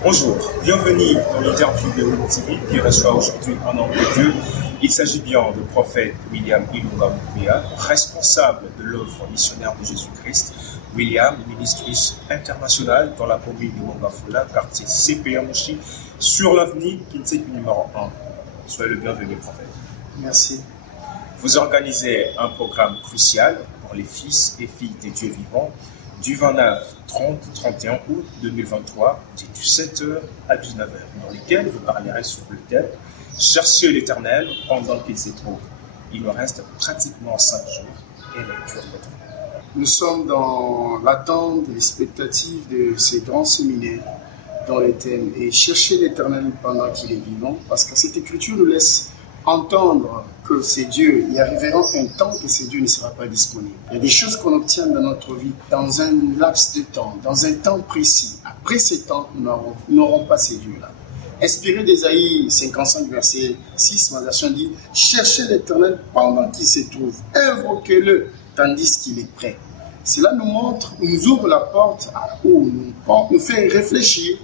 Bonjour, bienvenue dans l'interview de Hope TV qui reçoit aujourd'hui un homme de Dieu. Il s'agit bien du prophète William Ilunga Mukuya, responsable de l'œuvre missionnaire de Jésus-Christ. William, ministrice internationale dans la commune de Mongafula, quartier CPA Mouchi, sur l'avenir Kinseku numéro 1. Soyez le bienvenu, prophète. Merci. Vous organisez un programme crucial pour les fils et filles des dieux vivants du 29, 30, 31 août 2023, de 17h à 19h, dans lequel vous parlerez sur le thème « Cherchez l'Éternel pendant qu'il se trouve ». Il nous reste pratiquement 5 jours et lecture de votre. Nous sommes dans l'attente et l'expectative de ces grands séminaires dans les thèmes et chercher l'Éternel pendant qu'il est vivant, parce que cette écriture nous laisse entendre que c'est Dieu. Il arrivera un temps que ce Dieu ne sera pas disponible. Il y a des choses qu'on obtient dans notre vie dans un laps de temps, dans un temps précis. Après ce temps, nous n'aurons pas ces dieux-là. Inspiré d'Ésaïe 55, verset 6, ma version dit « Cherchez l'Éternel pendant qu'il se trouve, invoquez-le tandis qu'il est prêt. » Cela nous montre, nous ouvre la porte où nous fait réfléchir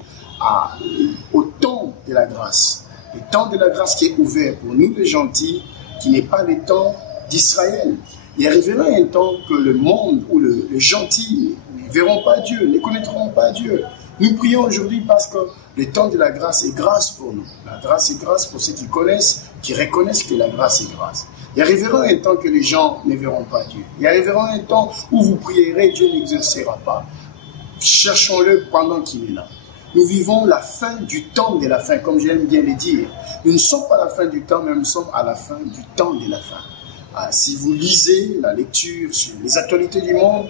au temps de la grâce. Le temps de la grâce qui est ouvert pour nous les gentils, qui n'est pas le temps d'Israël. Il arrivera un temps que le monde ou les gentils ne verront pas Dieu, ne connaîtront pas Dieu. Nous prions aujourd'hui parce que le temps de la grâce est grâce pour nous. La grâce est grâce pour ceux qui connaissent, qui reconnaissent que la grâce est grâce. Il arrivera un temps que les gens ne verront pas Dieu. Il arrivera un temps où vous prierez, Dieu n'exercera pas. Cherchons-le pendant qu'il est là. Nous vivons la fin du temps de la fin, comme j'aime bien le dire. Nous ne sommes pas à la fin du temps, mais nous sommes à la fin du temps de la fin. Si vous lisez la lecture sur les actualités du monde,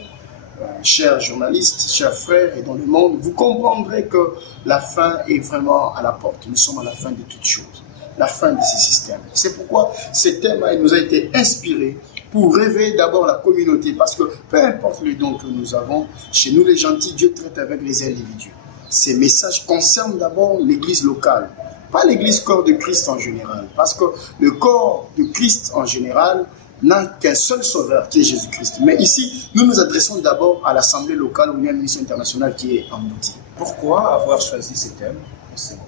chers journalistes, chers frères et dans le monde, vous comprendrez que la fin est vraiment à la porte. Nous sommes à la fin de toutes choses, la fin de ces systèmes. C'est pourquoi ce thème nous a été inspiré pour réveiller d'abord la communauté, parce que peu importe les dons que nous avons, chez nous les gentils, Dieu traite avec les individus. Ces messages concernent d'abord l'église locale, pas l'église corps de Christ en général, parce que le corps de Christ en général n'a qu'un seul sauveur qui est Jésus-Christ. Mais ici, nous nous adressons d'abord à l'Assemblée locale où il y a une mission internationale qui est emboutie. Pourquoi avoir choisi ce thème en ce moment?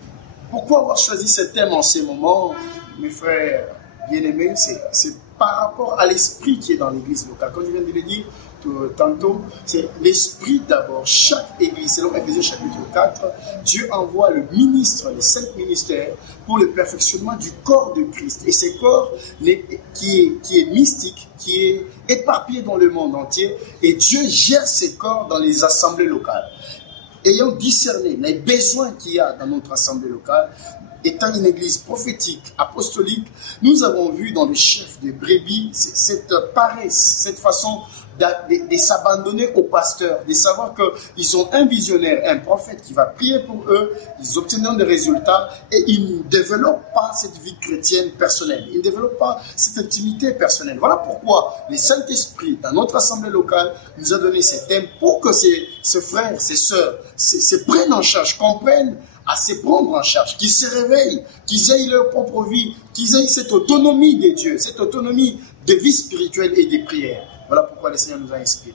Pourquoi avoir choisi ce thème en ce moment, mes frères bien-aimés? C'est par rapport à l'esprit qui est dans l'église locale. Comme je viens de le dire tantôt, c'est l'esprit d'abord. Chaque église, selon Éphésiens chapitre 4, Dieu envoie le ministre, les 5 ministères, pour le perfectionnement du corps de Christ. Et ce corps qui est mystique, qui est éparpillé dans le monde entier, et Dieu gère ces corps dans les assemblées locales. Ayant discerné les besoins qu'il y a dans notre assemblée locale, étant une église prophétique, apostolique, nous avons vu dans les chefs de brebis cette paresse, cette façon de s'abandonner aux pasteurs, de savoir qu'ils ont un visionnaire, un prophète qui va prier pour eux, ils obtiendront des résultats et ils ne développent pas cette vie chrétienne personnelle, ils ne développent pas cette intimité personnelle. Voilà pourquoi le Saint-Esprit, dans notre assemblée locale, nous a donné ces thèmes pour que ces frères, ces sœurs se prennent en charge, comprennent à se prendre en charge, qu'ils se réveillent, qu'ils aient leur propre vie, qu'ils aient cette autonomie de Dieu, cette autonomie de vie spirituelle et des prières. Voilà pourquoi le Seigneur nous a inspirés.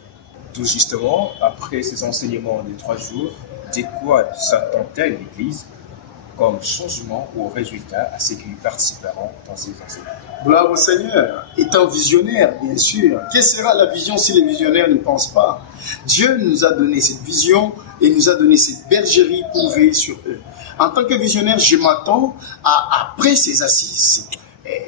Tout justement, après ces enseignements de 3 jours, de quoi s'attend-elle l'Église comme changement ou résultat à ceux qui participeront dans ces enseignements? Gloire au Seigneur, étant visionnaire, bien sûr. Quelle sera la vision si les visionnaires ne pensent pas? Dieu nous a donné cette vision et nous a donné cette bergerie pour veiller sur eux. En tant que visionnaire, je m'attends après ces assises.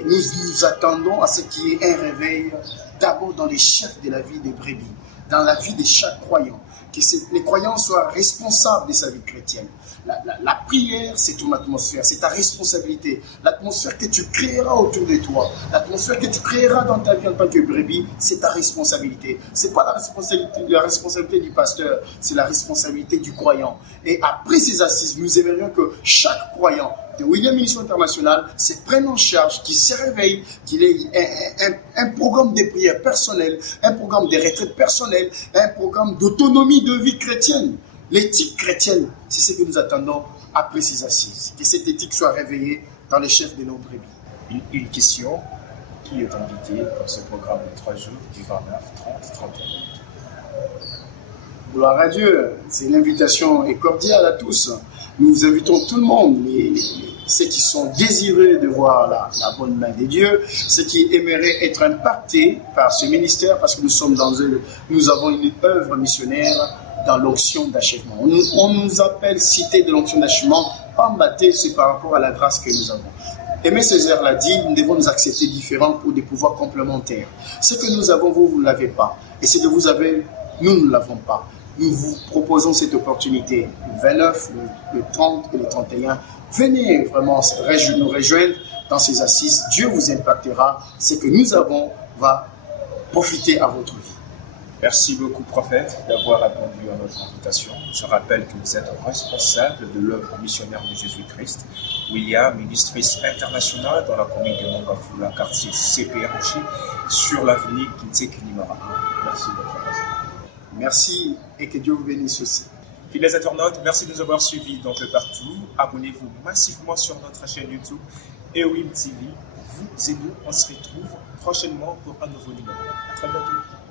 Nous nous attendons à ce qu'il y ait un réveil d'abord dans les chefs de la vie des brebis, dans la vie de chaque croyant, que les croyants soient responsables de sa vie chrétienne. La prière, c'est ton atmosphère, c'est ta responsabilité. L'atmosphère que tu créeras autour de toi, l'atmosphère que tu créeras dans ta vie en tant que brebis, c'est ta responsabilité. Ce n'est pas la responsabilité du pasteur, c'est la responsabilité du croyant. Et après ces assises, nous aimerions que chaque croyant de William Mission International se prenne en charge, qu'il se réveille, qu'il ait un programme de prière personnel, un programme de retraite personnelle, un programme d'autonomie de vie chrétienne. L'éthique chrétienne, c'est ce que nous attendons après ces assises. Que cette éthique soit réveillée dans les chefs de nos brebis. Une question, qui est invité dans ce programme de 3 jours du 29, 30, 31 août? Gloire à Dieu. C'est l'invitation est cordiale à tous. Nous invitons tout le monde, ceux qui sont désireux de voir la bonne main de Dieu, ceux qui aimeraient être impactés par ce ministère, parce que nous avons une œuvre missionnaire dans l'onction d'achèvement. On nous appelle cité de l'onction d'achèvement, pas mbaté, c'est par rapport à la grâce que nous avons. Aimé Césaire l'a dit, nous devons nous accepter différents pour des pouvoirs complémentaires. Ce que nous avons, vous ne l'avez pas. Et ce que vous avez, nous ne l'avons pas. Nous vous proposons cette opportunité, le 29, le 30 et le 31. Venez vraiment nous rejoindre dans ces assises. Dieu vous impactera. Ce que nous avons va profiter à votre vie. Merci beaucoup, prophète, d'avoir répondu à notre invitation. Je rappelle que vous êtes responsable de l'œuvre missionnaire de Jésus-Christ, William Ministries International, dans la commune de Mongafula, quartier CPRG, sur l'avenue Kintekini-Mara. Merci de votre présence. Merci et que Dieu vous bénisse aussi. Fidèles internautes, merci de nous avoir suivis donc partout. Abonnez-vous massivement sur notre chaîne YouTube EOIM TV. Vous et nous, on se retrouve prochainement pour un nouveau numéro. À très bientôt.